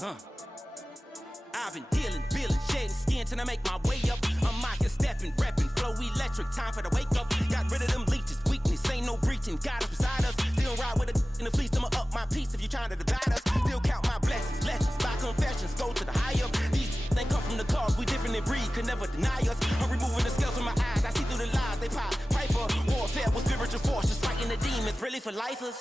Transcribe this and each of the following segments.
I've been dealing, shedding skin till I make my way up. I'm out here stepping, repping, flow electric, time for the wake up. Got rid of them leeches, weakness, ain't no breaching. God is beside us, still ride with a in the fleece. I'ma up my piece if you trying to divide us. Still count my blessings, lessons, by confessions, go to the higher. These they come from the cause, we different in breed, could never deny us. I'm removing the scales from my eyes, I see through the lies, they pop. Piper, warfare with spiritual force, just fighting the demons, really for lifers.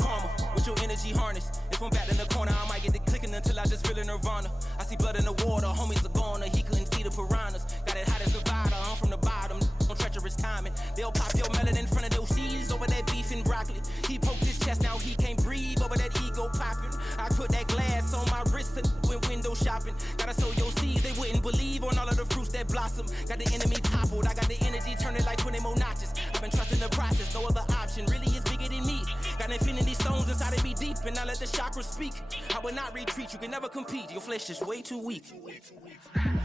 Karma, with your energy harness. If I'm back in the corner, I might get the clicking until I just feel a nirvana. I see blood in the water, homies are gone, he couldn't see the piranhas. Got it hot as divider, I'm from the bottom, on treacherous timing. They'll pop your melon in front of those seeds over that beef and broccoli. He poked his chest, now he can't breathe over that ego popping. I put that glass on my wrist and went window shopping. Gotta sow your seeds, they wouldn't believe on all of the fruits that blossom. Got the enemy toppled, I got the energy turning like 20 more notches. I've been trusting the process, no other option really is bigger than me. Got infinity stones inside of me deep, and I let the chakras speak. I will not retreat, you can never compete, your flesh is way too weak.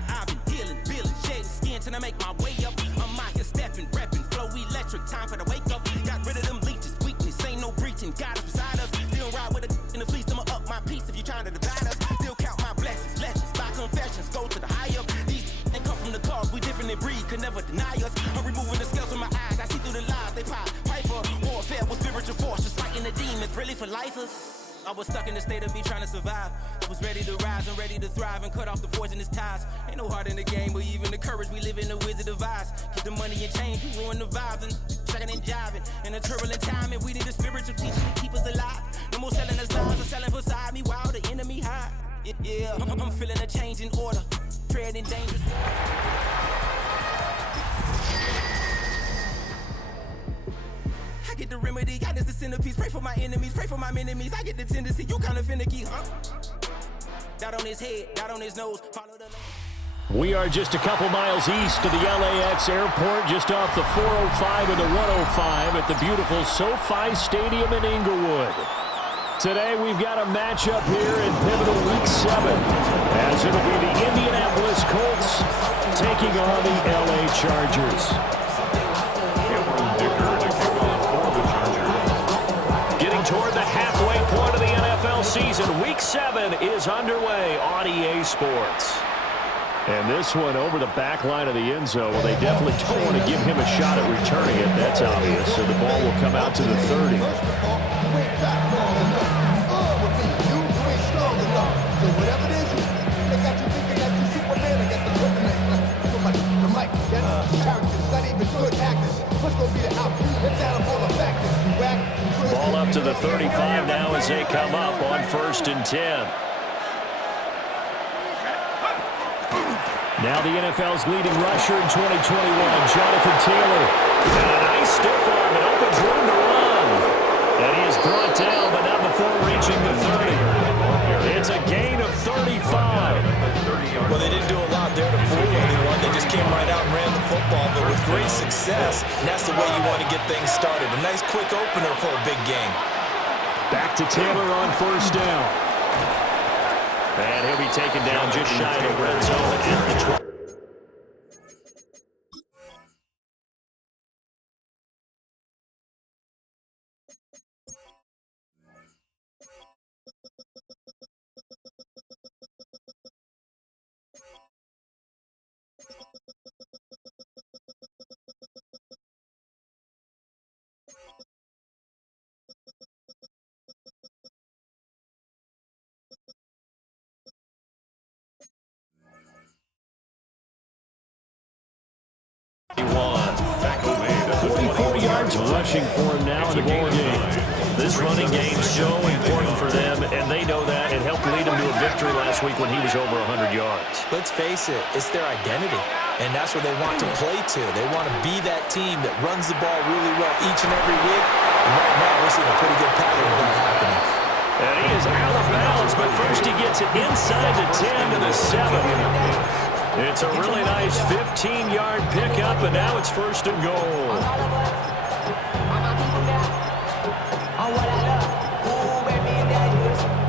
I've been dealing, shedding skin till I make my way up. I'm out here stepping, repping, flow electric, time for the wake up. Got rid of them leeches, weakness, ain't no breaching. God is beside us, still ride with a in the fleece. I'ma up my piece if you trying to divide us. Still count my blessings, lessons, by confessions, go to the higher. These they come from the cause, we different in breed, could never deny us. I'm removing the scales from my eyes, I see through the lies, they pop. Piper, warfare with spiritual force, just fighting the demons, really for lifers. I was stuck in the state of me trying to survive. I was ready to rise and ready to thrive and cut off the poisonous ties. Ain't no heart in the game or even the courage. We live in the wizard of Oz. Keep the money and change, you ruin the vibes and checking and jiving. In a turbulent time, and we need a spiritual teacher to keep us alive. No more selling us lies or selling beside me while the enemy hide. Yeah, I'm feeling a change in order, treading dangerous. I get the remedy, God is the centerpiece. Pray for my enemies, pray for my enemies. I get the tendency, you kinda finicky, huh? Dot on his head, dot on his nose. Follow the lane. We are just a couple miles east of the LAX airport, just off the 405 and the 105 at the beautiful SoFi Stadium in Inglewood. Today we've got a matchup here in pivotal week 7, as it'll be the Indianapolis Colts taking on the LA Chargers. Toward the halfway point of the NFL season, Week 7 is underway on EA Sports. And this one over the back line of the end zone. Well, they definitely don't want to give him a shot at returning it. That's obvious. So the ball will come out to the 30. Ball up to the 35 now as they come up on 1st and 10. Now the NFL's leading rusher in 2021, Jonathan Taylor. And a nice stiff arm and opens room to run. And he is brought down, but not before reaching the 30. It's a gain of 35. Well, they didn't do a lot there to fool anyone. They just came right out and ran the football, but with great success. And that's the way you want to get things started. A nice quick opener for a big game. Back to Taylor on 1st down. And he'll be taken down just shy of the red zone at the 12. Rushing for him now in the ball game. This running game is so important for them, and they know that. It helped lead them to a victory last week when he was over 100 yards. Let's face it, it's their identity, and that's what they want to play to. They want to be that team that runs the ball really well each and every week, and right now we're seeing a pretty good pattern of that happening. And he is out of bounds, but first he gets it inside the 10 to the 7. It's a really nice 15-yard pickup, and now it's 1st and goal.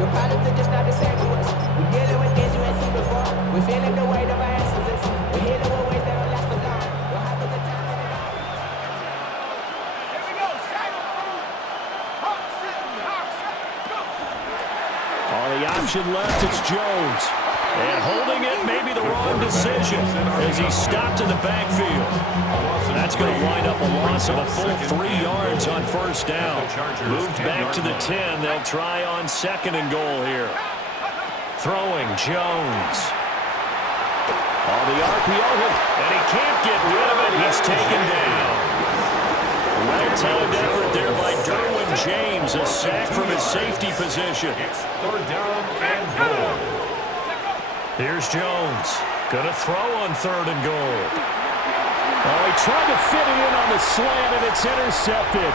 Your problems are just not the same to us. We're dealing with things you ain't seen before. We're feeling the weight of our answers. We're healing with ways that don't last for long. We'll have a good time in it all. Here we go, Shaq. On the option. motion left. It's Jones. And holding it may be the wrong decision as he stopped in the backfield. That's going to wind up a loss of a full 3 yards on first down. Moved back to the 10. They'll try on 2nd and goal here. Throwing Jones. On the RPO hit, and he can't get rid of it. He's taken down. Well-timed effort there by Derwin James. A sack from his safety position. 3rd down and goal. Here's Jones. Going to throw on 3rd and goal. Oh, he tried to fit it in on the slant, and it's intercepted.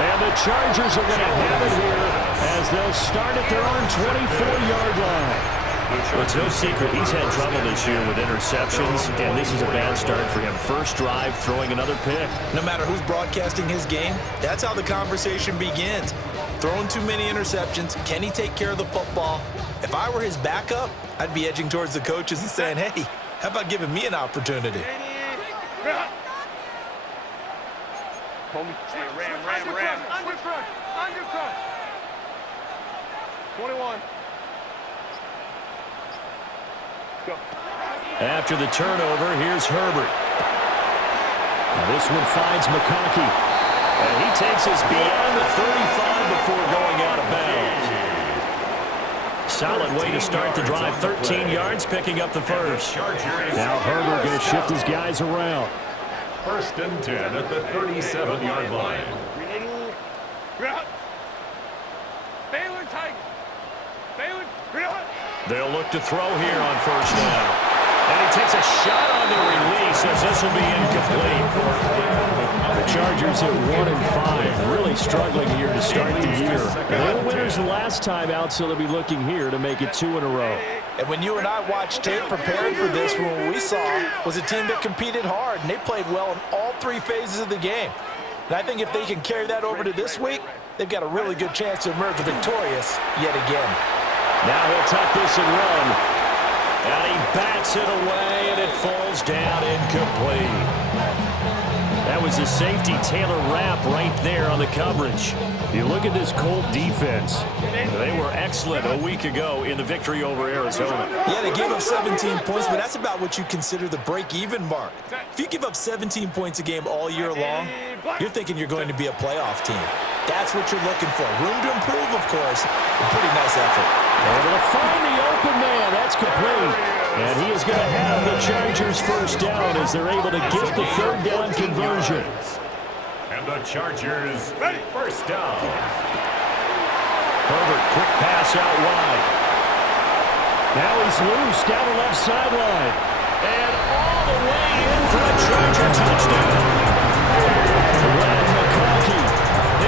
And the Chargers are going to have it here as they'll start at their own 24-yard line. Well, it's no secret he's had trouble this year with interceptions, and this is a bad start for him. First drive, throwing another pick. No matter who's broadcasting his game, that's how the conversation begins. Throwing too many interceptions. Can he take care of the football? If I were his backup, I'd be edging towards the coaches and saying, hey, how about giving me an opportunity? Ram. Undercut. 21. Go. After the turnover, here's Herbert. Now this one finds McConkey. And he takes us beyond the 35 before going out of bounds. Solid way to start the drive. 13 yards, picking up the first. Now Herbert going to shift his guys around. 1st and 10 at the 37-yard line. They'll look to throw here on first down. And he takes a shot on the release as this will be incomplete. The Chargers at 1-5, really struggling here to start the year. They were winners the last time out, so they'll be looking here to make it 2 in a row. And when you and I watched tape preparing for this, what we saw was a team that competed hard, and they played well in all 3 phases of the game. And I think if they can carry that over to this week, they've got a really good chance to emerge victorious yet again. Now he'll tuck this and run. And he bats it away, and it falls down incomplete. That was a safety Taylor Rapp right there on the coverage. You look at this Colt defense. They were excellent a week ago in the victory over Arizona. Yeah, they gave up 17 points, but that's about what you consider the break-even mark. If you give up 17 points a game all year long, you're thinking you're going to be a playoff team. That's what you're looking for. Room to improve, of course. A pretty nice effort. Able to find the open man. That's complete. And he is going to have the Chargers first down as they're able to get the 3rd down conversion. And the Chargers first down. Herbert, quick pass out wide. Now he's loose down the left sideline. And all the way in for a Charger touchdown. Len McConkey,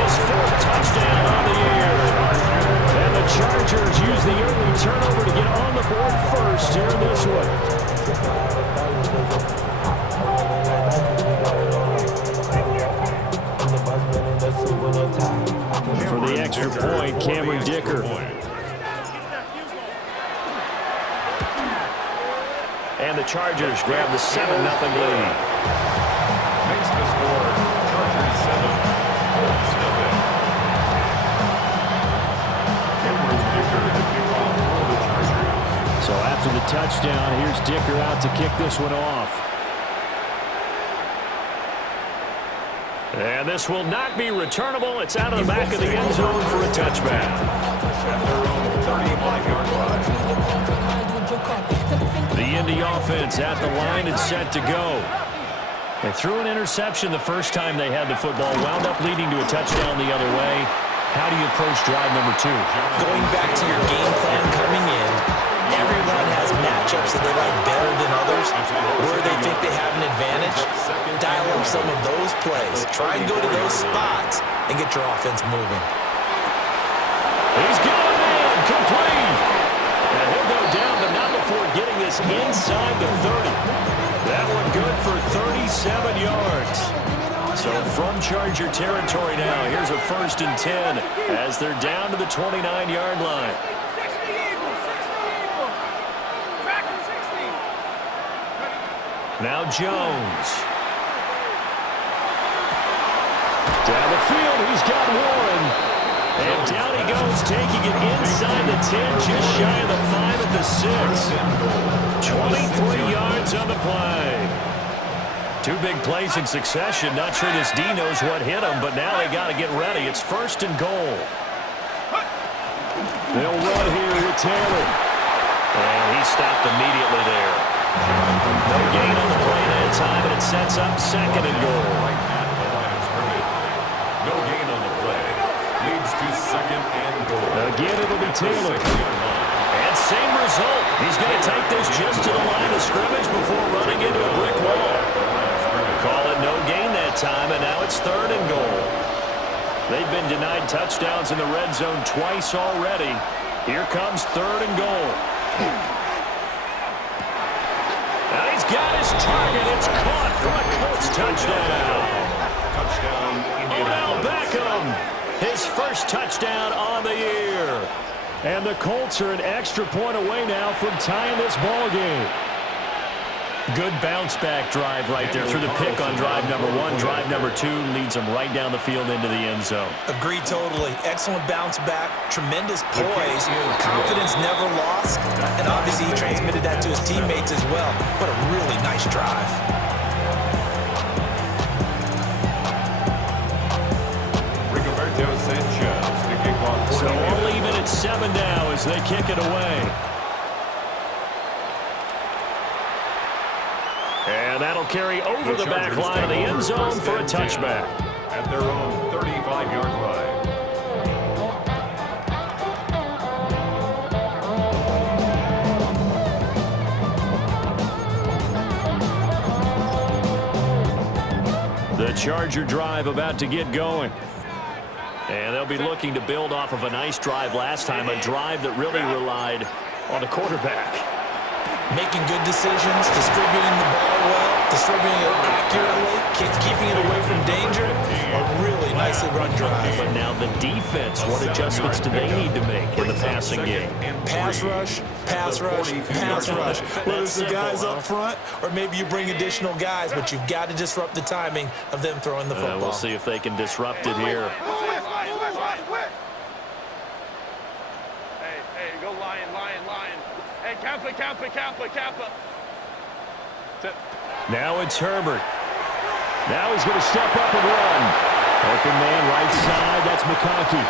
his 4th touchdown on the year. And the Chargers use the early turnover to get on the board first here in this one. For the extra point, Cameron Dicker. And the Chargers grab the 7-0 lead. Makes the score Chargers 7, Colts 0. Cameron Dicker to kick off for the Chargers. So after the touchdown, here's Dicker out to kick this one off. And this will not be returnable. It's out of the back of the end zone for a touchback. At their own 35-yard line. The Indy offense at the line and set to go. They threw an interception the first time they had the football, wound up leading to a touchdown the other way. How do you approach drive number 2? Going back to your game plan coming in, everyone has matchups that they like better than others, where they think they have an advantage. Dial up some of those plays. Try and go to those spots and get your offense moving. He's got a man, complete. And he'll go down, but not before getting this inside the 30. That one good for 37 yards. So from Charger territory now, here's a 1st and 10 as they're down to the 29-yard line. Now Jones. Down the field, he's got Warren. And down he goes, taking it inside the 10, just shy of the 5 at the 6. 23 yards on the play. 2 big plays in succession. Not sure this D knows what hit him, but now they got to get ready. It's 1st and goal. They'll run here with Taylor. And he stopped immediately there. No gain on the play that time, and it sets up 2nd and goal. No gain on the play. Leads to 2nd and goal. Again, it'll be Taylor. And same result. He's going to take this just to the line of scrimmage before running into a brick wall. Call it no gain that time, and now it's 3rd and goal. They've been denied touchdowns in the red zone twice already. Here comes 3rd and goal. Now he's got his target. It's caught for a Colts touchdown. Touchdown, Odell Beckham. His first touchdown on the year. And the Colts are an extra point away now from tying this ball game. Good bounce-back drive right there through the pick on drive number 1. Drive number 2 leads them right down the field into the end zone. Agree totally. Excellent bounce back. Tremendous poise. Confidence never lost. And obviously he transmitted that to his teammates as well. What a really nice drive. Rigoberto Sanchez to kick off. So all even at 7 now as they kick it away. And that'll carry over the back line of the end zone for a touchback. At their own 35-yard line. The Charger drive about to get going. And they'll be looking to build off of a nice drive last time, a drive that really relied on the quarterback. Making good decisions, distributing the ball well, distributing it accurately, keeping it away from danger. A really nicely run drive. But now the defense, what adjustments do they need to make in the passing game? Pass rush, pass rush, pass rush. Whether it's the guys up front or maybe you bring additional guys, but you've got to disrupt the timing of them throwing the football. We'll see if they can disrupt it here. Hey, go lion. Hey, Kappa. Now it's Herbert. Now he's going to step up and run. Open man right side, that's McConkey.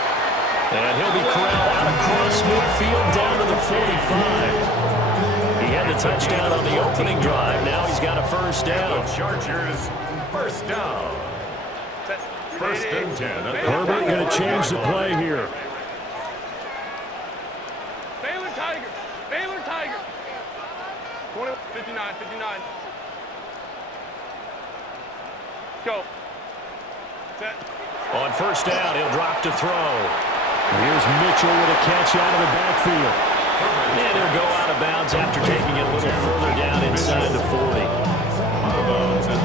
And he'll be corralled out across midfield down to the 45. He had the touchdown on the opening drive. Now he's got a first down. The Chargers, first down. 1st and 10. Herbert going to change the play here. Baylor Tiger. 59. Go. Set. On first down, he'll drop to throw. Here's Mitchell with a catch out of the backfield. And he'll go out of bounds after taking it a little further down inside the 40.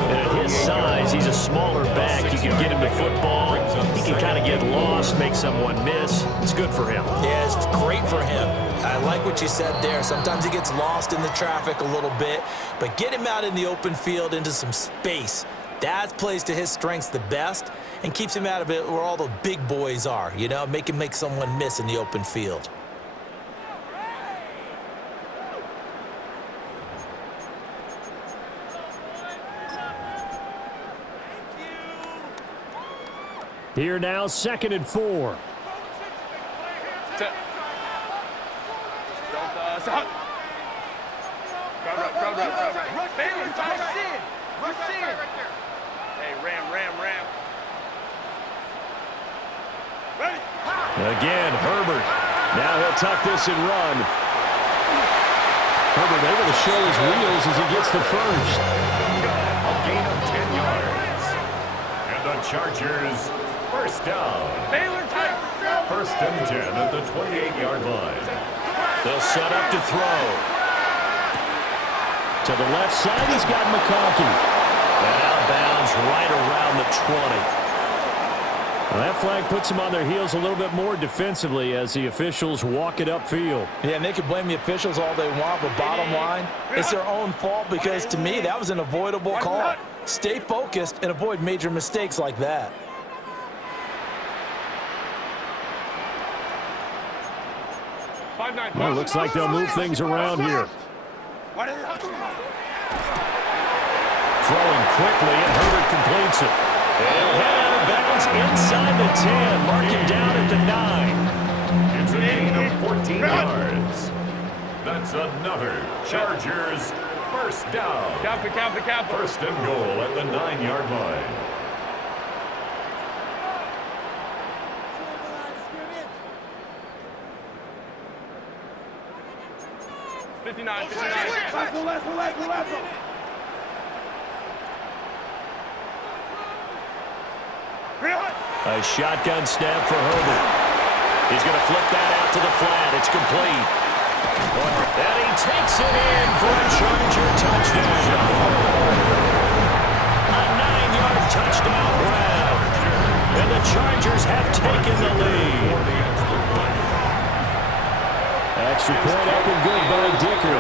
And at his size, he's a smaller back. You can get him to football. He can kind of get lost, make someone miss. It's good for him. Yeah, it's great for him. I like what you said there. Sometimes he gets lost in the traffic a little bit, but get him out in the open field into some space. That plays to his strengths the best and keeps him out of it where all the big boys are, you know, make him make someone miss in the open field. Here now, 2nd and 4. Set. Stop. Crowd right. Baylor Tiger. Hey, ram. Ready. Again, Herbert. Now he'll tuck this and run. Herbert able to show his wheels as he gets the first. A gain of 10 yards. And the Chargers, first down. Baylor Tiger. 1st and 10 at the 28-yard line. They'll set up to throw. To the left side, he's got McConkey. And out of bounds right around the 20. Well, that flag puts them on their heels a little bit more defensively as the officials walk it upfield. Yeah, and they can blame the officials all they want, but bottom line, it's their own fault because, to me, that was an avoidable call. Stay focused and avoid major mistakes like that. Well, looks like they'll move things around here. Throwing quickly, and Herbert completes it. And head out of bounds inside the 10. Mark him down at the 9. It's a gain of 14 yards. That's another Chargers first down. Count. First and goal at the 9-yard line. A shotgun snap for Herbert. He's going to flip that out to the flat. It's complete. And he takes it in for a Charger touchdown. A 9-yard touchdown grab. And the Chargers have taken the lead. Extra point up and good by Dicker.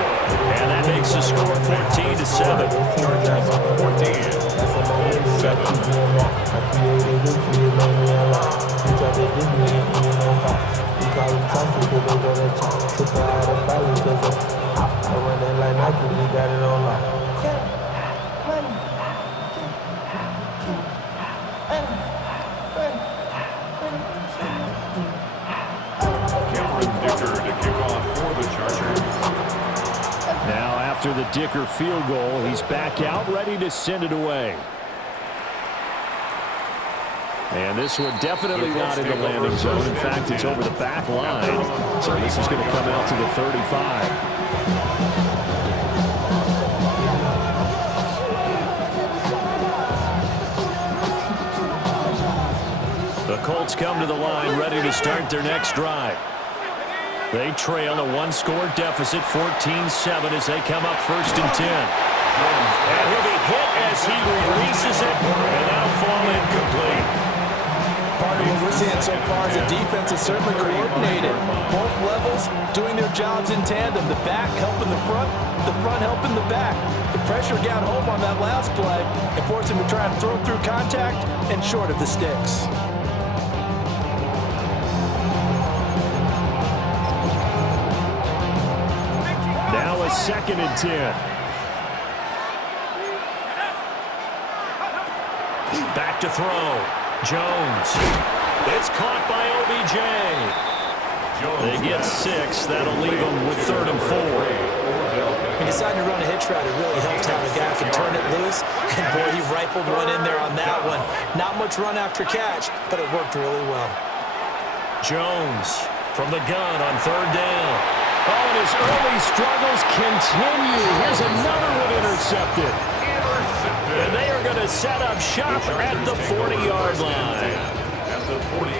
And that makes the score 14-7. Chargers 14. Now after the Dicker field goal, he's back out ready to send it away. And this one definitely not in the landing zone. In fact, it's over the back line. So this is going to come out to the 35. The Colts come to the line ready to start their next drive. They trail a one-score deficit, 14-7, as they come up first and 10. And he'll be hit as he releases it, and that'll fall incomplete. Part of what we're seeing so far is the defense is certainly coordinated. Both levels doing their jobs in tandem. The back helping the front helping the back. The pressure got home on that last play and forced him to try and throw through contact and short of the sticks. Now a second and 10. Back to throw. Jones. It's caught by OBJ. They get 6. That'll leave them with 3rd and 4. When you decide to run a hitch route, it really helps to have a guy who can turn it loose. And boy, he rifled one in there on that one. Not much run after catch, but it worked really well. Jones from the gun on 3rd down. Oh, and his early struggles continue. Here's another one intercepted. And they are going to set up shop at the 40-yard line.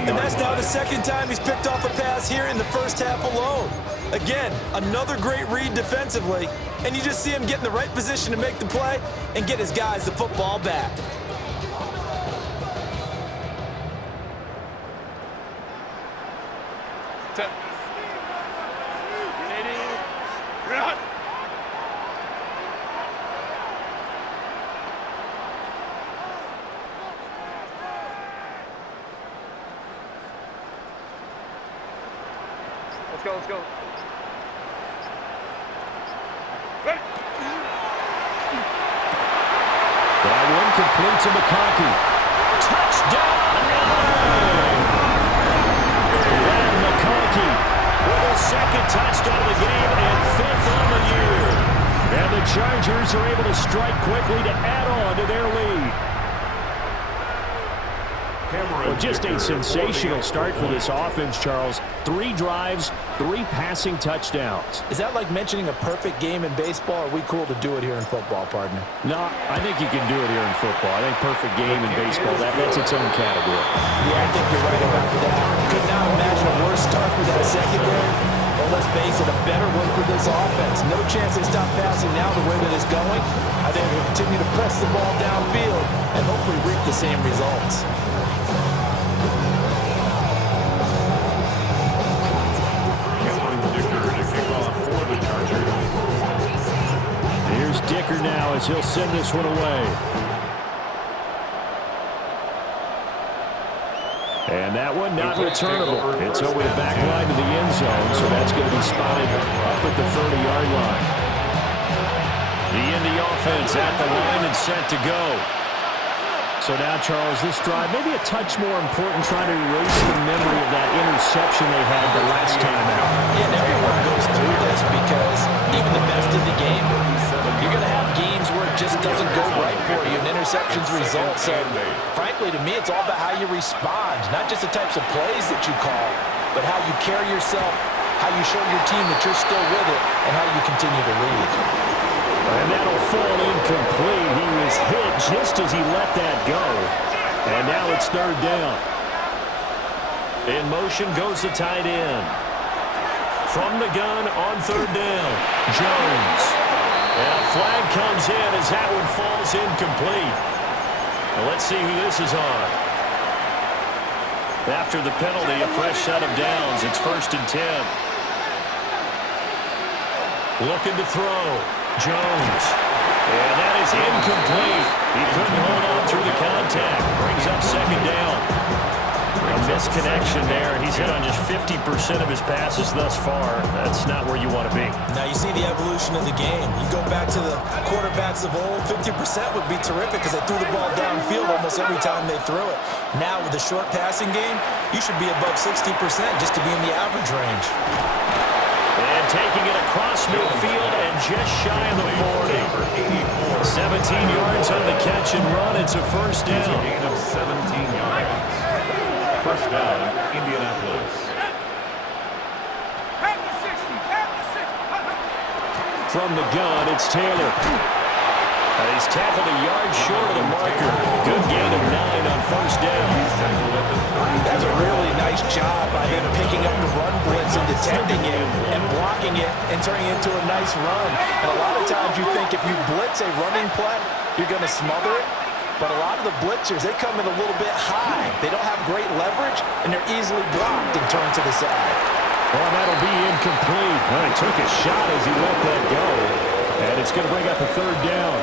And that's now the second time he's picked off a pass here in the first half alone. Again, another great read defensively, and you just see him get in the right position to make the play and get his guys the football back. Let's go. Ready. That one complete to McConkey. Touchdown! And McConkey with a second touchdown of the game and 5th on the year. And the Chargers are able to strike quickly to add on to their lead. Well, just a sensational start for this offense, Charles. 3 drives, 3 passing touchdowns. Is that like mentioning a perfect game in baseball, or are we cool to do it here in football, partner? No, I think you can do it here in football. I think perfect game in baseball, that's its own category. Yeah, I think you're right about that. Could not imagine a worse start for that secondary. Well, let's face it, a better one for this offense. No chance they stop passing now the way that it's going. I think we'll continue to press the ball downfield and hopefully reap the same results. Here's Dicker now as he'll send this one away. And that one not returnable. It's over the back line to the end zone, so that's going to be spotted up at the 30-yard line. The Indy offense at the line and set to go. So now, Charles, this drive maybe a touch more important, trying to erase the memory of that interception they had the last time out. Yeah, and everyone goes through this because even the best of the game, you're going to have games where it just doesn't go right for you and interceptions result. So, frankly, to me, it's all about how you respond, not just the types of plays that you call, but how you carry yourself, how you show your team that you're still with it, and how you continue to lead. And that'll fall incomplete. He was hit just as he let that go. And now it's third down. In motion goes the tight end. From the gun on third down, Jones. And a flag comes in as that one falls incomplete. Well, let's see who this is on. After the penalty, a fresh set of downs. It's 1st and 10. Looking to throw. Jones. And that is incomplete. He couldn't hold on through the contact. Brings up second down. A misconnection there. He's hit on just 50% of his passes thus far. That's not where you want to be. Now you see the evolution of the game. You go back to the quarterbacks of old, 50% would be terrific because they threw the ball downfield almost every time they threw it. Now with the short passing game, you should be above 60% just to be in the average range. And taking it across midfield and just shy of the 40. 17 yards on the catch and run. It's a first down. A gain of 17 yards. First down, Indianapolis. From the gun, it's Taylor. He's tackled a yard short of the marker. Good gain of 9 on first down. That's a really nice job by them picking up the run blitz and detecting it and blocking it and turning it into a nice run. And a lot of times you think if you blitz a running play, you're going to smother it. But a lot of the blitzers, they come in a little bit high. They don't have great leverage, and they're easily blocked and turned to the side. Well, that'll be incomplete. Well, he took a shot as he let that go. And it's going to bring up a third down.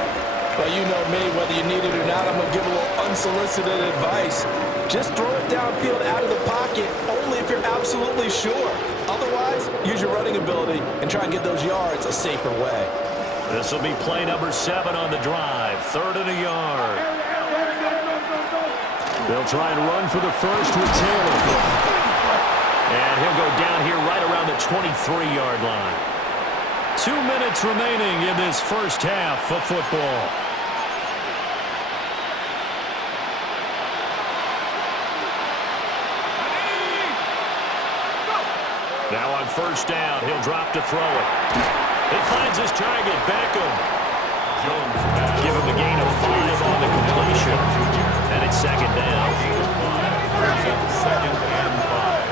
Well, you know me, whether you need it or not, I'm going to give a little unsolicited advice. Just throw it downfield out of the pocket, only if you're absolutely sure. Otherwise, use your running ability and try and get those yards a safer way. This will be play number 7 on the drive. 3rd and a yard. They'll try and run for the first with Taylor. And he'll go down here right around the 23-yard line. 2 minutes remaining in this first half of football. Now on first down, he'll drop to throw it. He finds his target, Beckham. Jones Give him a gain of 5 on the completion. And it's second down. Second and 5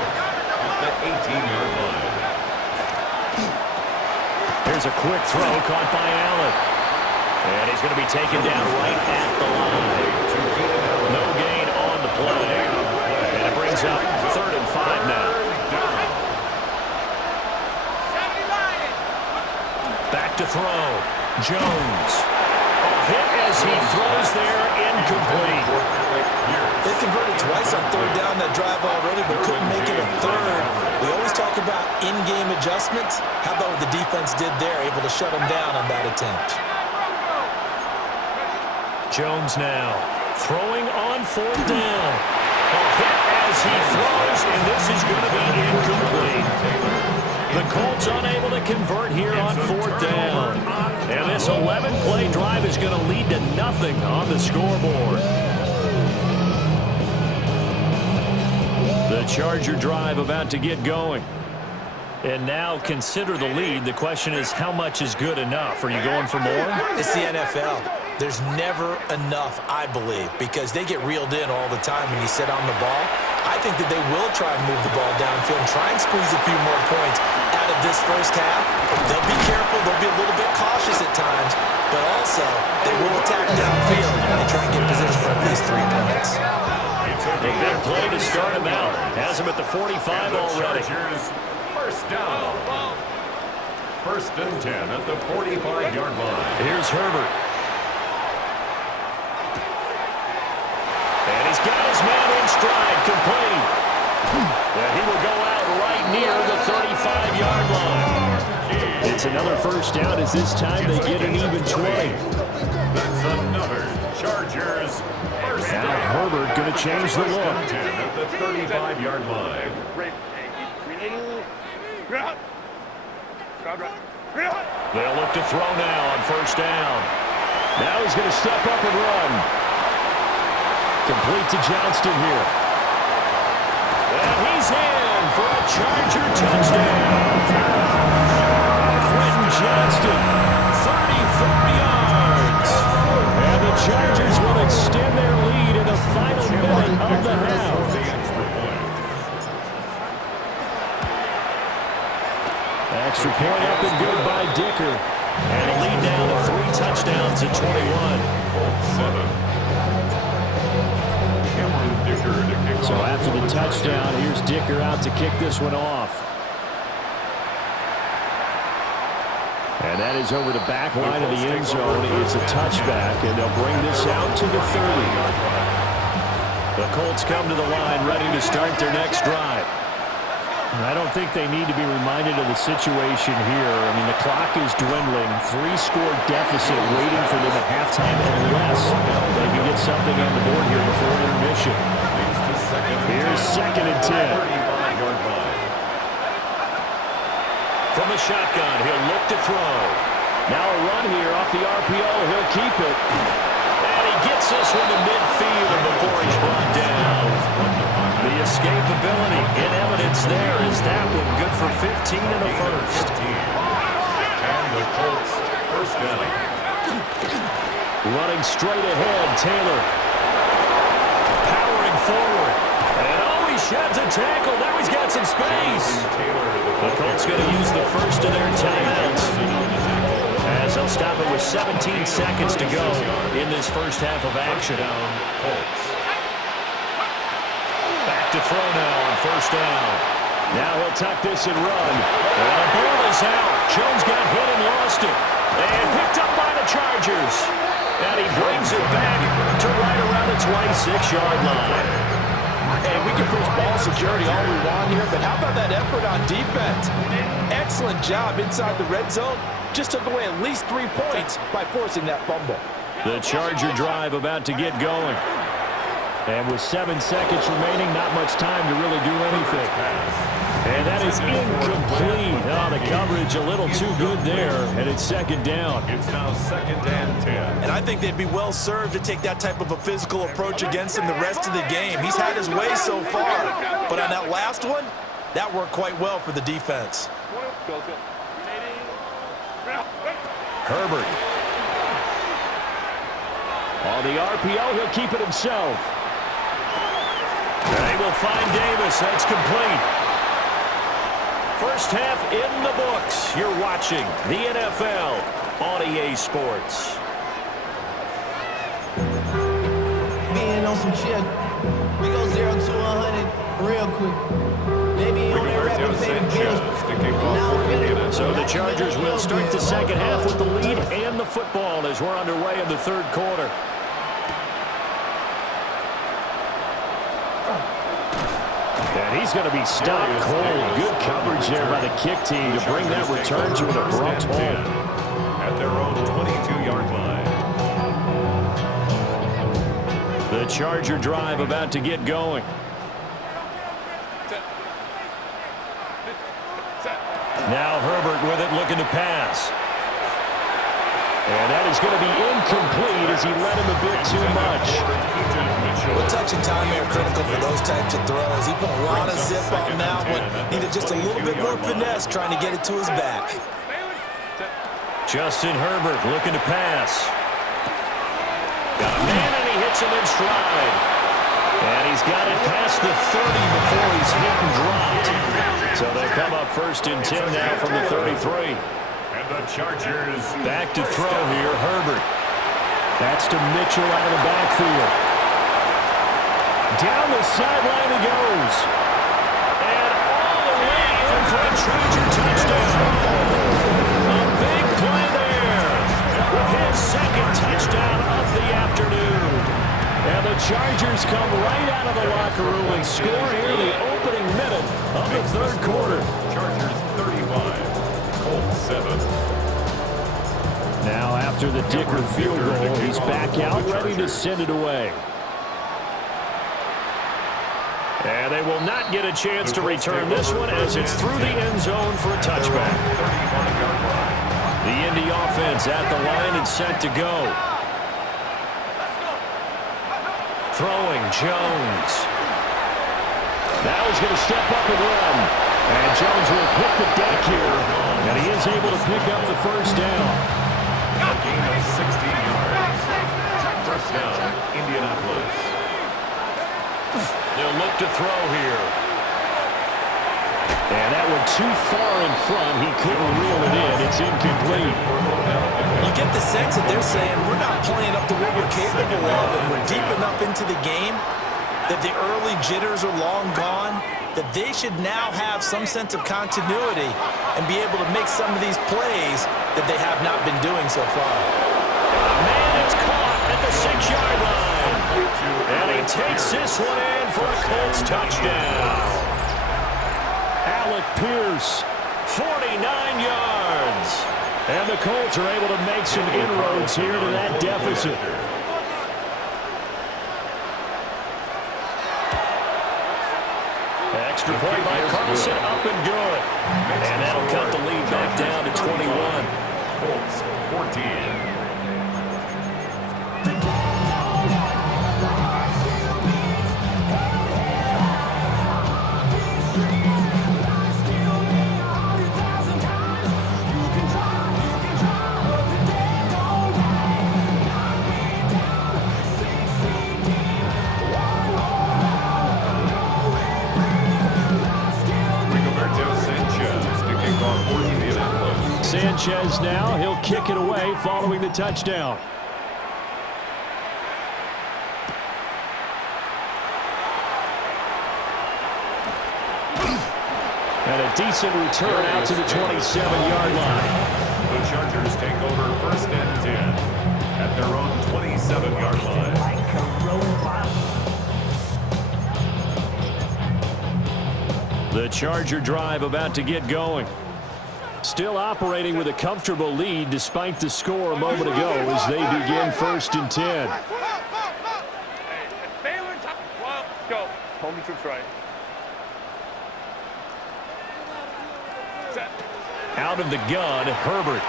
at the 18-yard line. Here's a quick throw caught by Allen. And he's going to be taken down right at the line. No gain on the play. And it brings up 3rd and 5 now. Back to throw. Jones. A hit as he throws there, incomplete. They converted twice on third down that drive already, but couldn't make it a third. We always talk about in-game adjustments. How about what the defense did there, able to shut them down on that attempt? Jones now throwing on 4th down. A hit as he throws, and this is going to be incomplete. The Colts unable to convert here on 4th down. And this 11-play drive is going to lead to nothing on the scoreboard. The Charger drive about to get going. And now consider the lead. The question is, how much is good enough? Are you going for more? It's the NFL. There's never enough, I believe, because they get reeled in all the time when you sit on the ball. I think that they will try and move the ball downfield and try and squeeze a few more points out of this first half. They'll be careful. They'll be a little bit cautious at times, but also they will attack downfield and try and get position for at least 3 points. A big play to start him out. Has him at the 45 already. First down. 1st and 10 at the 45-yard line. Here's Herbert. And he's got his man in stride, complete. It's another first down as this time they get an even 20. That's another Chargers first Now down. Herbert going to change the look. At the 35-yard line. They'll look to throw now on first down. Now he's going to step up and run. Complete to Johnston here. And he's in for a Charger touchdown. Quentin Johnston, 34 yards. And the Chargers will extend their lead in the final minute of the half. Extra point up and good by Dicker. And a lead down to 3 touchdowns at 21. So after the touchdown, here's Dicker out to kick this one off. And that is over the back line of the end zone. It's a touchback, and they'll bring this out to the 30. The Colts come to the line ready to start their next drive. I don't think they need to be reminded of the situation here. I mean, the clock is dwindling. 3-score deficit waiting for them at halftime unless they can get something on the board here before intermission. Here's 2nd and 10. From the shotgun, he'll look to throw. Now a run here off the RPO. He'll keep it. And he gets this from the midfield before he's brought down. The escapability in evidence there is that one good for 15 and a first. And the Colts first down. Running straight ahead, Taylor. Powering forward. And oh, he sheds a tackle. Now he's got some space. The Colts going to use the first of their timeouts, as they'll stop it with 17 seconds to go in this first half of action. Back to throw now on first down. Now he'll tuck this and run. And the ball is out. Jones got hit and lost it. And picked up by the Chargers. And he brings it back to right around the 26-yard line. Hey, we can push ball security all we want here, but how about that effort on defense? Excellent job inside the red zone. Just took away at least 3 points by forcing that fumble. The Charger drive about to get going. And with 7 seconds remaining, not much time to really do anything. And that is incomplete. Oh, the coverage a little too good there, and it's 2nd down. It's now 2nd and 10. And I think they'd be well served to take that type of a physical approach against him the rest of the game. He's had his way so far, but on that last one, that worked quite well for the defense. Herbert. On the RPO, he'll keep it himself. They will find Davis. That's complete. First half in the books. You're watching the NFL on EA Sports. Being on some chill. We go 0 to 100 real quick. Maybe on that rapid fade. So the Chargers will start the second half with the lead and the football as we're underway in the 3rd quarter. And he's going to be stopped cold. Good coverage there by the kick team to bring that return to an abrupt halt. At their own 22-yard line. The Charger drive about to get going. Now Herbert with it, looking to pass. And that is going to be incomplete as he led him a bit too much. Well, touch and time are critical for those types of throws. He put a lot of zip on that one. Needed just a little bit more finesse trying to get it to his back. Justin Herbert looking to pass. Got a man and he hits him in stride. And he's got it past the 30 before he's hit and dropped. So they come up 1st and 10 now from the 33. And the Chargers back to throw here, Herbert. That's to Mitchell out of the backfield. Down the sideline he goes. And all the way in for a Charger touchdown. A big play there with his 2nd touchdown of the afternoon. And the Chargers come right out of the locker room and score here the opening minute of the 3rd quarter. Chargers 35, Colts 7. Now after the Dicker field goal, he's back out, ready to send it away. And they will not get a chance to return this one as it's through the end zone for a touchback. The Indy offense at the line and set to go. Throwing Jones. Now he's going to step up and run. And Jones will hit the deck here. And he is able to pick up the first down. A gain of 16 yards. First down, Indianapolis. They'll look to throw here. And that one too far in front. He couldn't reel it in. It's incomplete. You get the sense that they're saying we're not playing up to what we're capable of, and we're deep enough into the game that the early jitters are long gone, that they should now have some sense of continuity and be able to make some of these plays that they have not been doing so far. Man, it's caught at the 6-yard line. And he takes this one in for a Colts touchdown. Alec Pierce, 49 yards. And the Colts are able to make some inroads here to that deficit. Extra point by Carlson, up and good. And that'll cut the lead back down to 21. Colts, 14. Sanchez now, he'll kick it away following the touchdown. And a decent return out to the 27-yard line. The Chargers take over first and 10 at their own 27-yard line. The Charger drive about to get going. Still operating with a comfortable lead despite the score a moment ago as they begin first and 10. Go. Homie troops right. Set. Out of the gun, Herbert.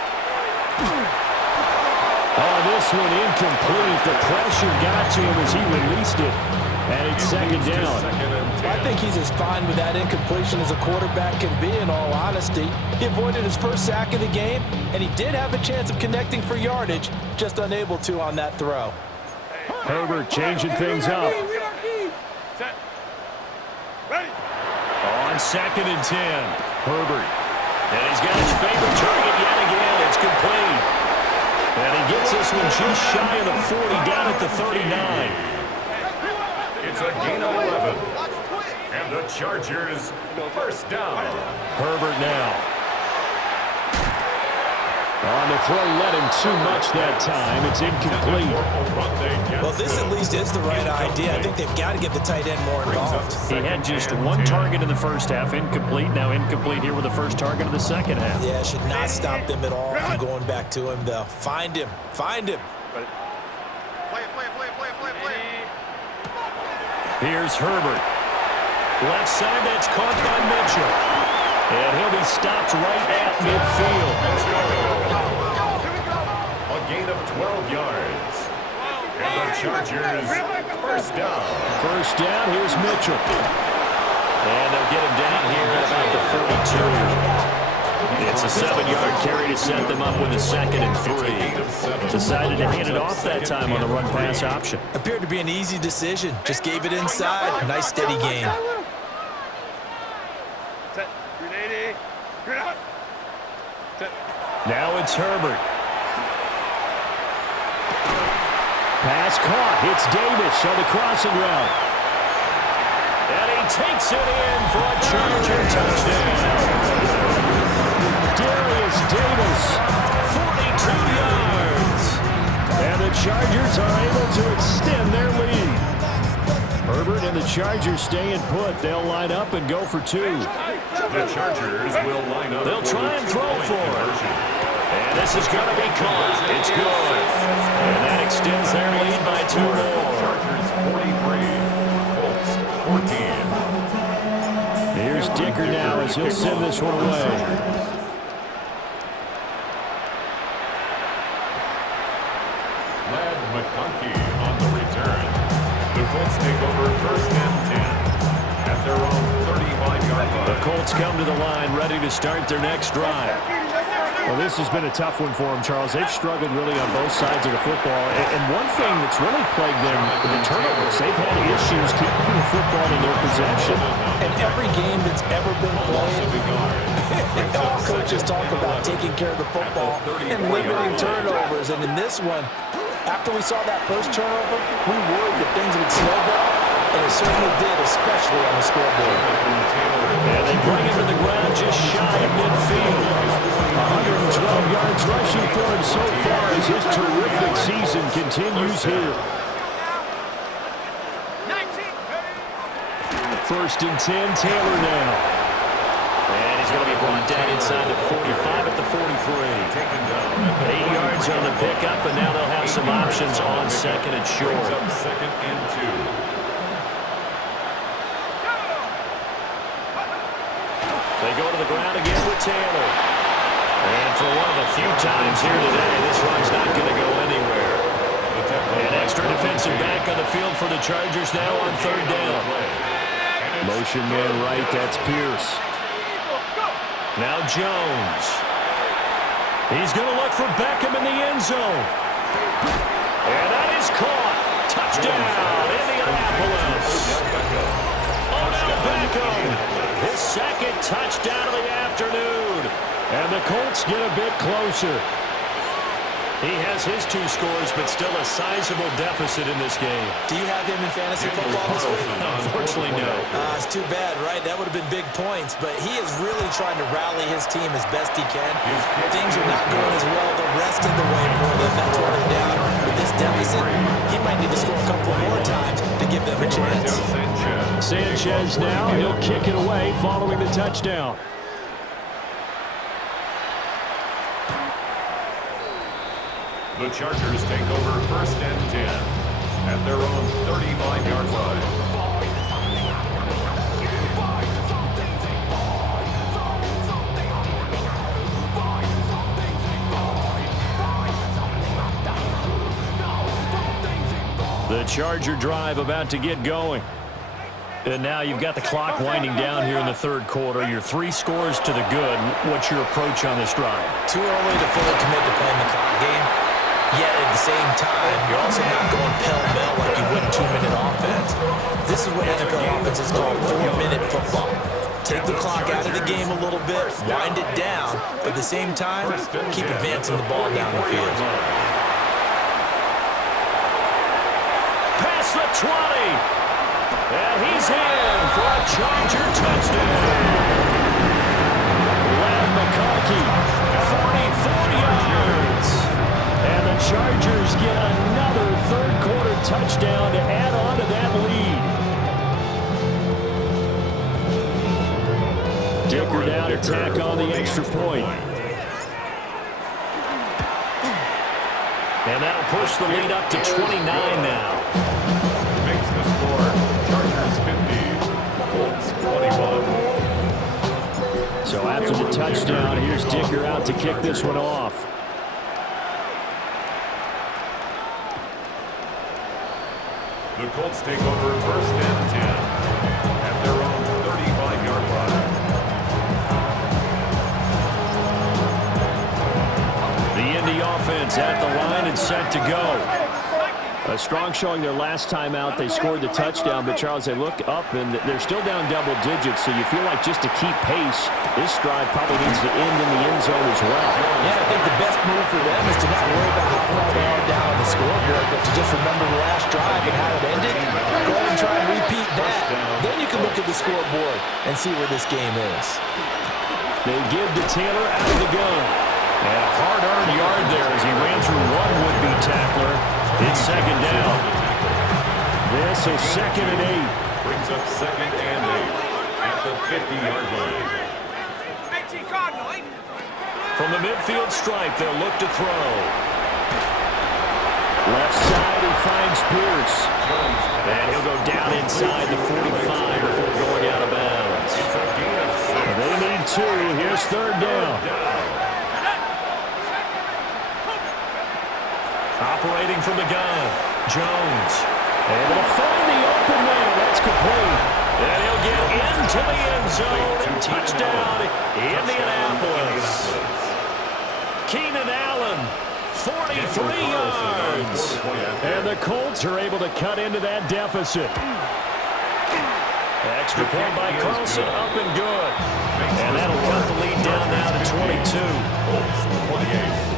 Oh, this one incomplete. The pressure got to him as he released it. And it's second down. I think he's as fine with that incompletion as a quarterback can be, in all honesty. He avoided his first sack of the game, and he did have a chance of connecting for yardage, just unable to on that throw. Herbert changing things up. Set. Ready. On second and 10, Herbert. And he's got his favorite target yet again. It's complete. And he gets this one just shy of the 40, down at the 39. It's a gain of 11. And the Chargers, first down. Herbert now. On the throw, let him too much that time. It's incomplete. Well, this at least is the right idea. I think they've got to get the tight end more involved. He had just one target in the first half, incomplete. Now incomplete here with the first target of the second half. Yeah, should not stop them at all from going back to him, though. Find him. Find him. Play. Here's Herbert. Left side, that's caught by Mitchell. And he'll be stopped right at midfield. A gain of 12 yards. And the Chargers, first down. First down, here's Mitchell. And they'll get him down here at about the 42. It's a 7-yard carry to set them up with a second and 3. Decided to hand it off that time on the run-pass option. Appeared to be an easy decision. Just gave it inside. Nice steady gain. Set. 380. Good out. Set. Now it's Herbert. Pass caught. It's Davis on the crossing route. And he takes it in for a Charger touchdown. Darius Davis, 42 yards. And the Chargers are able to extend their lead. Herbert And the Chargers staying put. They'll line up and go for two. The Chargers will line up. They'll try and throw for it. And this is going to be caught. It's good. And that extends their lead by 2 more. Chargers 43, Colts 14. Here's Dicker now as he'll send this one away. On the return. The Colts take over 1st and 10 at their own 35-yard line. The Colts come to the line ready to start their next drive. Well, this has been a tough one for them, Charles. They've struggled really on both sides of the football. And one thing that's really plagued them is the turnovers. They've had issues keeping the football in their possession. And every game that's ever been played, all coaches talk about taking care of the football and limiting turnovers. And in this one, after we saw that first turnover, we worried that things would snowball, and it certainly did, especially on the scoreboard. And they bring him to the ground just shy of midfield. 112 yards rushing for him so far as his terrific season continues here. 1st and 10, Taylor now. And he's going to be brought down inside the 45 at the 43. 8 yards on the pickup, and now they'll have some options on 2nd and short. 2nd and 2. They go to the ground again with Taylor. And for one of the few times here today, this run's not going to go anywhere. An extra defensive back on the field for the Chargers now on 3rd down. Motion man right, that's Pierce. Now Jones. He's going to look for Beckham in the end zone. And that is caught. Touchdown, Indianapolis. Odell Beckham, his 2nd touchdown of the afternoon. And the Colts get a bit closer. He has his 2 scores, but still a sizable deficit in this game. Do you have him in fantasy football this week? Unfortunately, no. It's too bad, right? That would have been big points, but he is really trying to rally his team as best he can. Things are not going as well the rest of the way for them. That's why they're down. With this deficit, he might need to score a couple more times to give them a chance. Sanchez now, he'll kick it away following the touchdown. The Chargers take over 1st and 10 at their own 35-yard line. The Charger drive about to get going. And now you've got the clock winding down here in the 3rd quarter. Your 3 scores to the good. What's your approach on this drive? Too early to fully commit to playing the clock game. Yet at the same time, you're also not going pell-mell like you would in 2-minute offense. This is what NFL offenses call 4-minute football. Take the clock out of the game a little bit, wind it down, but at the same time, keep advancing the ball down the field. Past the 20. And he's in for a Charger touchdown. Lad McConkey, 44 yards. And the Chargers get another 3rd quarter touchdown to add on to that lead. Dicker down to tack on the extra point. And that'll push the lead up to 29 now. Makes the score Chargers 50, Colts 21. So after the touchdown, here's Dicker out to kick this one off. The Colts take over 1st and 10 at their own 35-yard line. The Indy offense at the line and set to go. A strong showing their last time out. They scored the touchdown, but Charles, they look up and they're still down double digits, so you feel like just to keep pace, this drive probably needs to end in the end zone as well. Yeah, I think the best move for them is to not worry about how far they are down on the scoreboard, but to just remember the last drive and how it ended. Go ahead and try and repeat that. Then you can look at the scoreboard and see where this game is. They give to Taylor out of the gun. And a hard-earned yard there as he ran through one would-be tackler. It's 2nd down. This is 2nd and 8. Brings up second and 8 at the 50-yard line. From the midfield stripe, they'll look to throw. Left side, he finds Pierce. And he'll go down inside the 45 before going out of bounds. They need 2. Here's third down. Operating from the gun, Jones. Able to find the open man. That's complete. And he'll get into the end zone and touchdown, Indianapolis. Keenan Allen, 43 yards. And the Colts are able to cut into that deficit. Extra point by Carlson, up and good. And that'll cut the lead down now to 22. Colts 28.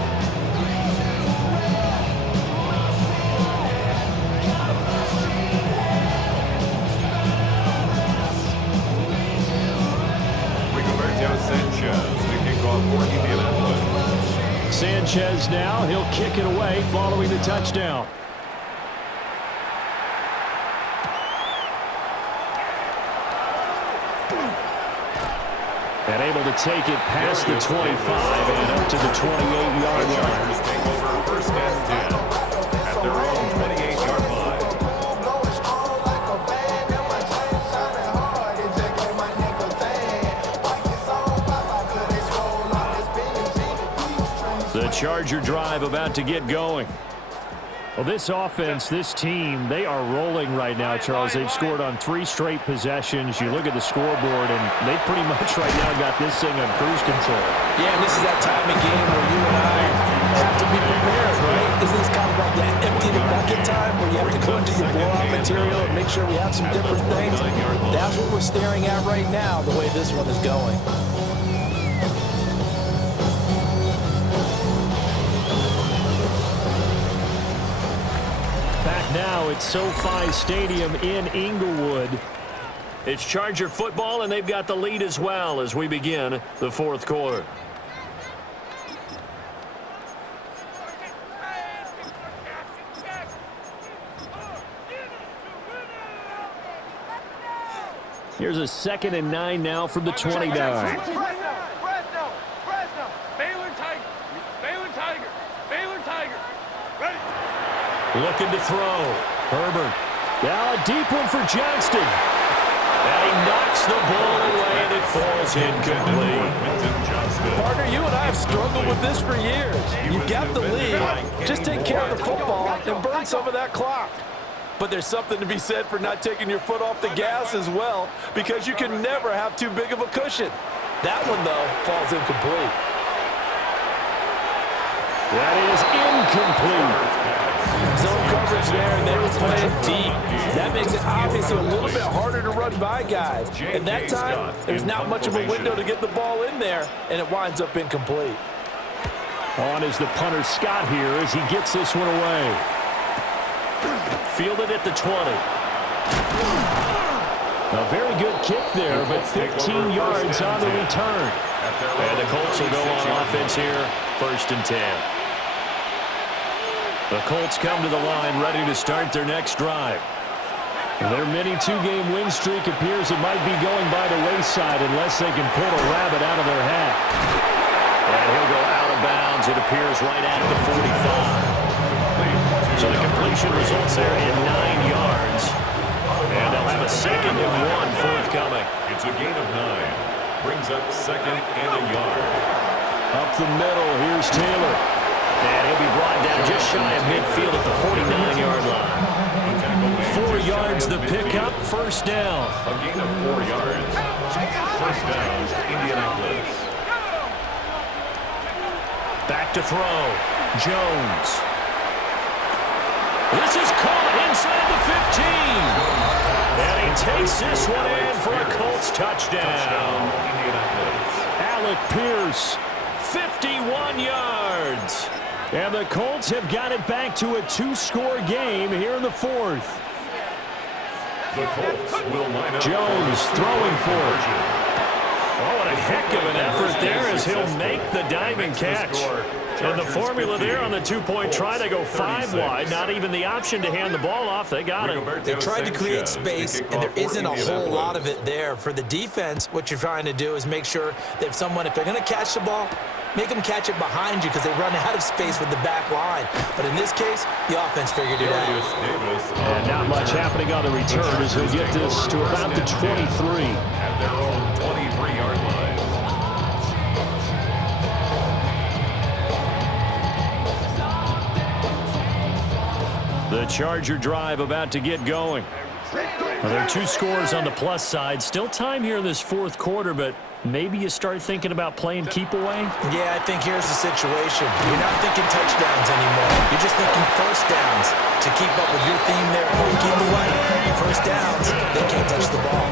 Sanchez to kick off for Indianapolis. Sanchez now, he'll kick it away following the touchdown. And able to take it past the 25 and up to the 28-yard line. Chargers take over first and 10 at their own 28-yard line. The Charger drive about to get going. Well, this offense, this team, they are rolling right now, Charles. They've scored on 3 straight possessions. You look at the scoreboard, and they pretty much right now got this thing on cruise control. Yeah, and this is that time of game where you and I have to be prepared, right? This is kind of like that empty the bucket time where you have to go into your blowout material and make sure we have some different things. That's what we're staring at right now, the way this one is going. Now it's SoFi Stadium in Inglewood. It's Charger football, and they've got the lead as well as we begin the fourth quarter. Here's a 2nd and 9 now from the 29. Looking to throw. Herbert. Now a deep one for Johnston. And he knocks the ball away, and it falls incomplete. Partner, you and I have struggled with this for years. You've got the lead. Just take care of the football and burn some of that clock. But there's something to be said for not taking your foot off the gas as well, because you can never have too big of a cushion. That one, though, falls incomplete. That is incomplete. Zone coverage there, and they were playing deep. That makes it obviously a little bit harder to run by guys. And that time, there's not much of a window to get the ball in there, and it winds up incomplete. On is the punter Scott here as he gets this one away. Fielded at the 20. A very good kick there, but 15 yards on the return. And the Colts will go on offense here, 1st and 10. The Colts come to the line ready to start their next drive. Their mini 2-game win streak appears it might be going by the wayside unless they can pull a rabbit out of their hat. And he'll go out of bounds, it appears, right at the 45. So the completion results there in 9 yards. And they'll have a 2nd and 1 forthcoming. It's a gain of 9. Brings up 2nd and a yard. Up the middle, here's Taylor. And he'll be brought down just shy of midfield at the 49-yard line. 4 yards the pickup, 1st down. A gain of 4 yards. 1st down, Indianapolis. Back to throw. Jones. This is caught inside the 15. And he takes this one in for a Colts touchdown. Alec Pierce, 51 yards. And the Colts have got it back to a 2-score game here in the 4th. The Colts will line up. Jones throwing for it. Oh, what a heck of an effort there as he'll make the diving catch. And the formula there on the two-point try to go 5 wide, not even the option to hand the ball off. They got it. They tried to create space, and there isn't a whole lot of it there. For the defense, what you're trying to do is make sure that if they're going to catch the ball, make them catch it behind you because they run out of space with the back line. But in this case, the offense figured it out. And not much happening on the return as we get this to about the 23. At their own 23-yard line. The Charger drive about to get going. Well, there are 2 scores on the plus side. Still time here in this fourth quarter, but maybe you start thinking about playing keep away? Yeah, I think here's the situation. You're not thinking touchdowns anymore. You're just thinking first downs. To keep up with your theme there, point keep away. First downs, they can't touch the ball.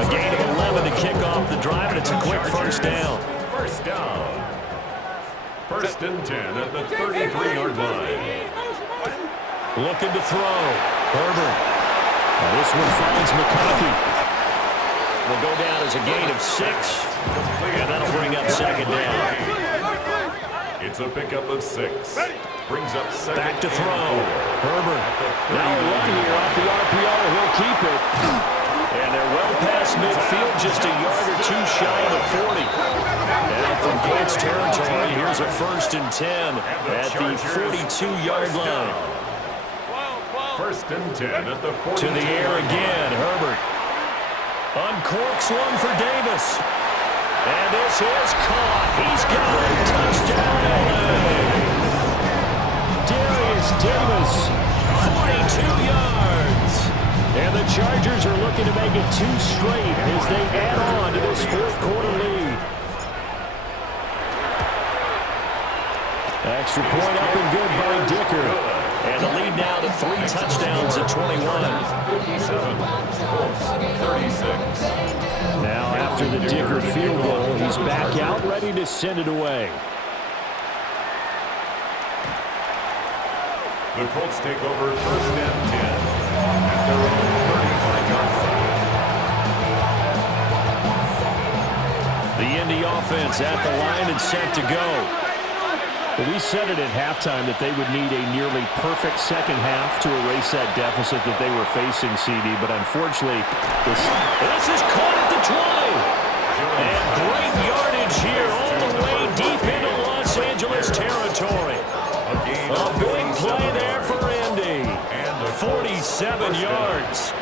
A gain of 11 to kick off the drive, and it's a quick first down. First down. First and 10 at the 33-yard line. Looking to throw. Herbert. Now this one finds McConkey. Will go down as a gain of 6. And that'll bring up second down. It's a pickup of 6. Brings up second. Back to throw. Herbert. Now a run here off the RPO. He'll keep it. And they're well past midfield, just a yard or 2 shy of the 40. Now from Colts territory, here's a first and 10 at the 42-yard line. First and 10 at the 42. To the air again, Herbert. Uncorks one for Davis. And this is caught. He's got a touchdown. Darius Davis, 42 yards. And the Chargers are looking to make it 2 straight as they add on to this fourth quarter lead. Extra point up and good by Dicker. And the lead now to 3 touchdowns at 21. 57, 36. Now after the Dicker field goal, he's back out ready to send it away. The Colts take over first and 10 at their own 35-yard line. The Indy offense at the line and set to go. Well, we said it at halftime that they would need a nearly perfect second half to erase that deficit that they were facing, CD, but unfortunately, this is caught at the 20. And great yardage here all the way deep into Los Angeles territory. A big play there for Indy. 47 yards.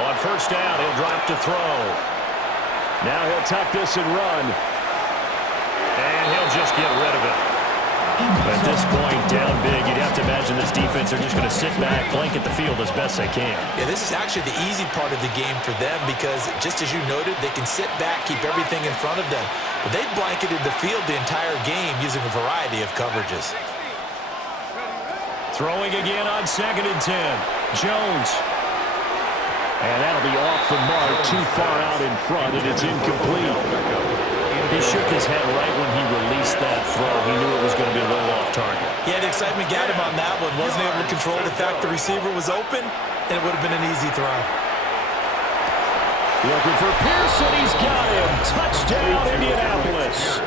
On first down, he'll drop to throw. Now he'll tuck this and run. And he'll just get rid of it. At this point, down big, you'd have to imagine this defense are just going to sit back, blanket the field as best they can. Yeah, this is actually the easy part of the game for them because, just as you noted, they can sit back, keep everything in front of them. But they've blanketed the field the entire game using a variety of coverages. Throwing again on second and 10. Jones. And that'll be off the mark, too far out in front, and it's incomplete. He shook his head right when he released that throw. He knew it was going to be a little off target. Yeah, the excitement got him on that one. Wasn't able to control the fact the receiver was open, and it would have been an easy throw. Looking for Pearson. He's got him. Touchdown, Indianapolis.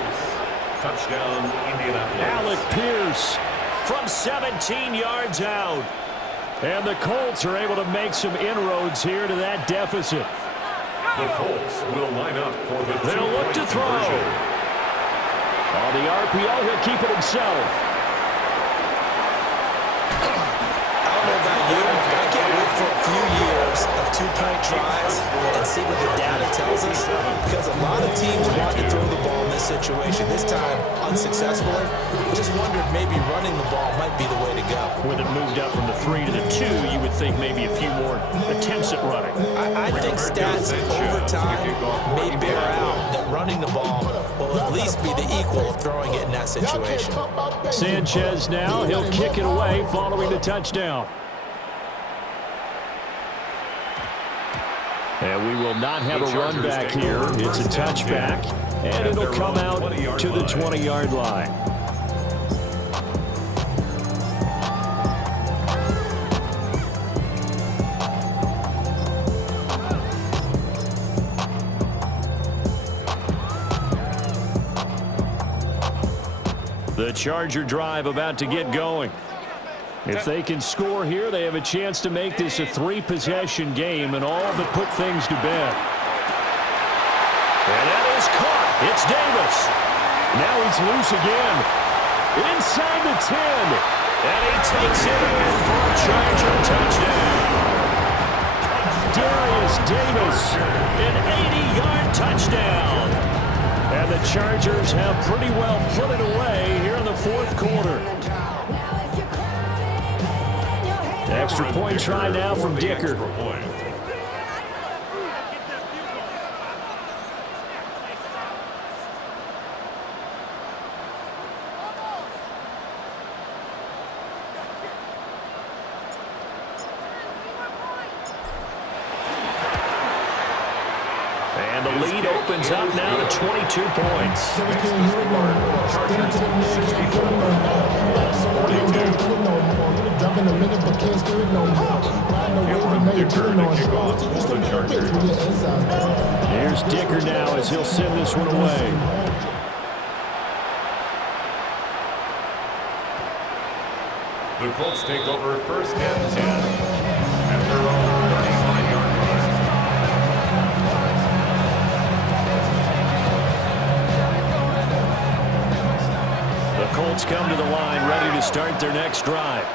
Touchdown, Indianapolis. Alec Pierce from 17 yards out. And the Colts are able to make some inroads here to that deficit. The Colts will line up for the they'll look to throw. On the RPO, he'll keep it himself. I don't know about you, but I can't wait for a few years of 2-point tries and see what the data tells us, because a lot of teams want to throw the ball in this situation. This time, unsuccessfully. Just wonder if maybe running the ball might be the way to go. With it moved up from the 3 to the 2, you would think maybe a few more attempts at running. I think stats over time may bear out that running the ball will at least be the equal of throwing it in that situation. Sanchez now, he'll kick it away following the touchdown. And we will not have a run back here. It's a touchback, and it'll come out to the 20-yard line. The Charger drive about to get going. If they can score here, they have a chance to make this a 3-possession game and all but put things to bed. And that is caught. It's Davis. Now he's loose again. Inside the 10. And he takes it in for a Charger touchdown. Darius Davis, an 80-yard touchdown. And the Chargers have pretty well put it away here in the fourth quarter. Extra point try now from Dicker. And the lead opens up now to 22 points. Here's Dicker now as he'll send this one away. The Colts take over first and 10 at their own 35-yard line. The Colts come to the line ready to start their next drive.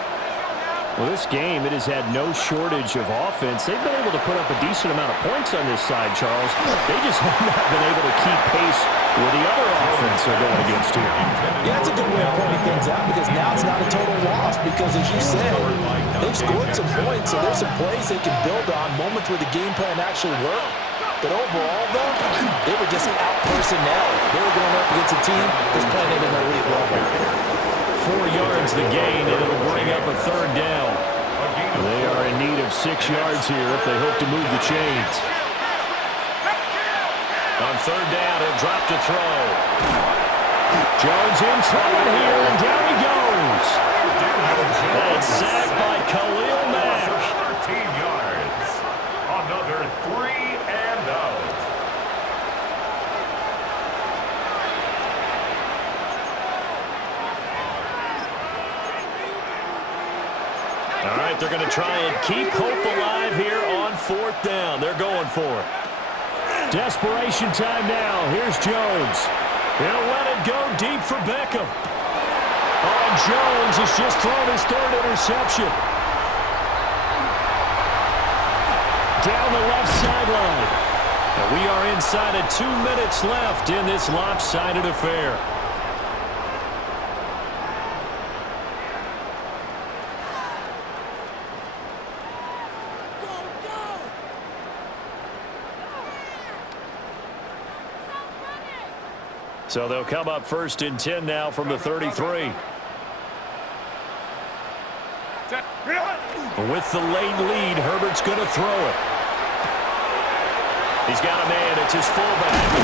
Well, this game, it has had no shortage of offense. They've been able to put up a decent amount of points on this side, Charles. They just have not been able to keep pace with the other offense they're going against here. Yeah, that's a good way of pointing things out because now it's not a total loss because, as you said, they've scored some points, so there's some plays they can build on, moments where the game plan actually worked. But overall, though, they were just out personnel. They were going up against a team that's playing at an elite level. 4 yards the gain, and it'll bring up a third down. They are in need of 6 yards here if they hope to move the chains. On third down, he'll drop to throw. Jones in trouble here, and down he goes. That's sacked by Khalil Mack. 13 yards. Another 3 and out. All right, they're going to try and keep hope alive here on fourth down. They're going for it. Desperation time now. Here's Jones. He'll let it go deep for Beckham. Oh, and Jones has just thrown his third interception. Down the left sideline. And we are inside of 2 minutes left in this lopsided affair. So they'll come up first and 10 now from the 33. With the late lead, Herbert's going to throw it. He's got a man. It's his fullback.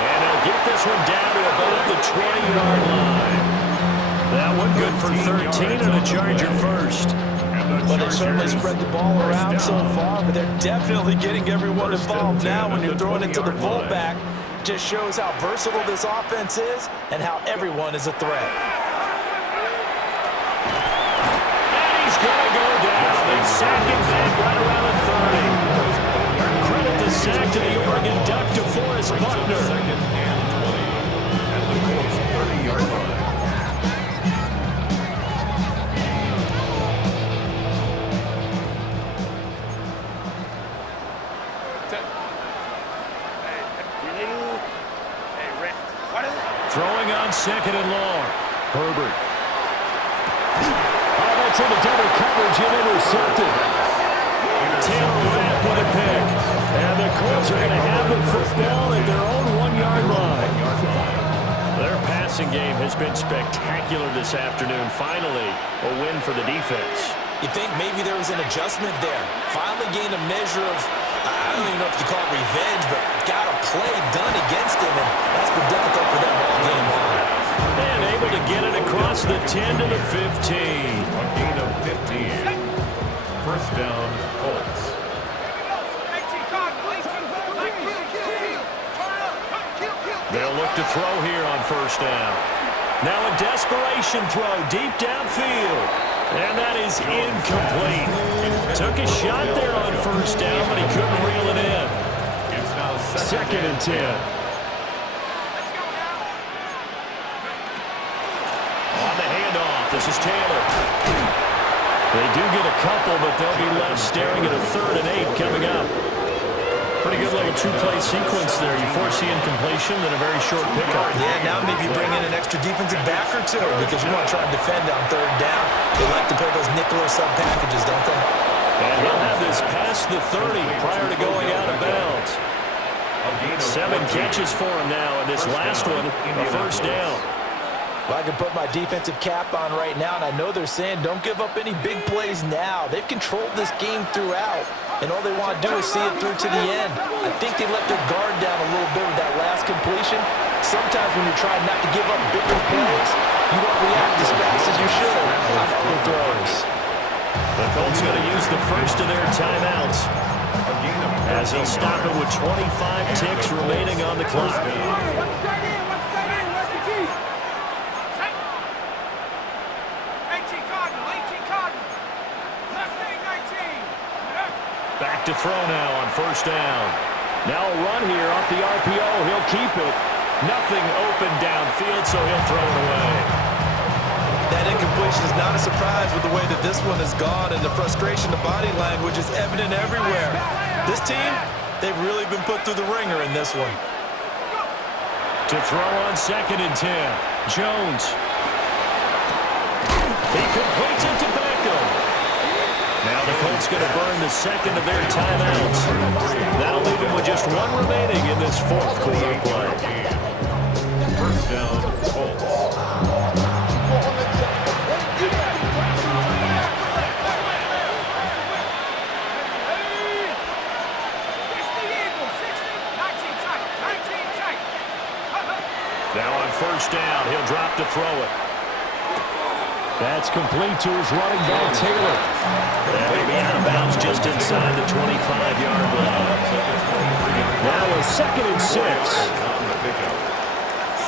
And he'll get this one down to about the 20-yard line. That one good for 13 and a Charger first. Well, they certainly spread the ball around so far, but they're definitely getting everyone involved now when you're throwing it to the fullback. Just shows how versatile this offense is and how everyone is a threat. And he's going to go down. They sack him back right around the 30. Credit the sack to the Oregon Duck to Forrest Buckner. Second and 20 at the Colts 30-yard line. Throwing on second and long. Herbert. Oh, that's into double coverage and intercepted. Taylor Rapp with a pick. And the Colts are going to have the football at their own 1-yard line. Their passing game has been spectacular this afternoon. Finally, a win for the defense. You think maybe there was an adjustment there. Finally gained a measure of, I don't even know if you call it revenge, but got a play done against him, and that's been difficult for them all game long. And able to get it across the 10 to the 15. A gain of 15. First down, Colts. They'll look to throw here on first down. Now a desperation throw deep downfield. And that is incomplete. Took a shot there on first down, but he couldn't reel it in. It's now Second and 10. On the handoff, this is Taylor. They do get a couple, but they'll be left staring at a 3rd and 8 coming up. Pretty good little two-play sequence there. You force the incompletion, then a very short pickup. Yeah, now maybe bring in an extra defensive back or two because you want to try and defend on 3rd down. They like to play those nickel or sub packages, don't they? And he'll have this past the 30 prior to going out of bounds. 7 catches for him now, and this last one, a first down. Well, I can put my defensive cap on right now, and I know they're saying don't give up any big plays now. They've controlled this game throughout, and all they want to do is see it through to the end. I think they let their guard down a little bit with that last completion. Sometimes when you're trying not to give up bigger plays, you won't react as fast as you should on other throws. The Colts going to use the first of their timeouts as he'll stop it with 25 ticks remaining on the clock. Back to throw now on first down. Now a run here off the RPO. He'll keep it. Nothing open downfield, so he'll throw it away. That incompletion is not a surprise with the way that this one has gone, and the frustration, the body language is evident everywhere. This team, they've really been put through the ringer in this one. To throw on 2nd and 10. Jones. He completes it to Beckham. Now the Colts going to burn the second of their timeouts. That'll leave him with just 1 remaining in this 4th quarter play. First down, Colts. Now on first down, he'll drop to throw it. That's complete to his running back, Taylor. That'll be out of bounds just inside the 25-yard line. Now a 2nd and 6. On the pickup.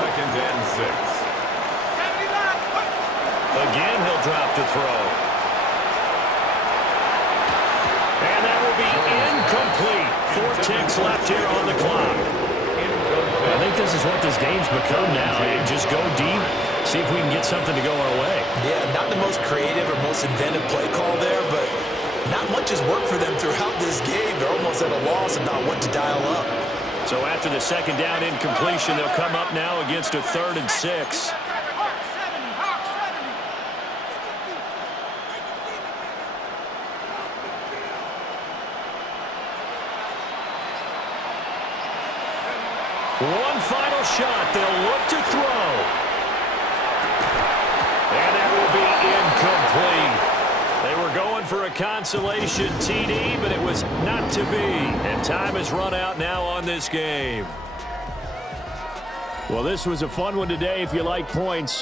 2nd and 6. Again, he'll drop to throw. And that will be incomplete. 4 ticks left here on the clock. I think this is what this game's become now. Just go deep, see if we can get something to go our way. Yeah, not the most creative or most inventive play call there, but not much has worked for them throughout this game. They're almost at a loss about what to dial up. So after the 2nd down incompletion, they'll come up now against a 3rd and 6. One final shot. They'll look to throw. And that will be incomplete. They were going for a consolation TD, but it was not to be. And time has run out now on this game. Well, this was a fun one today if you like points.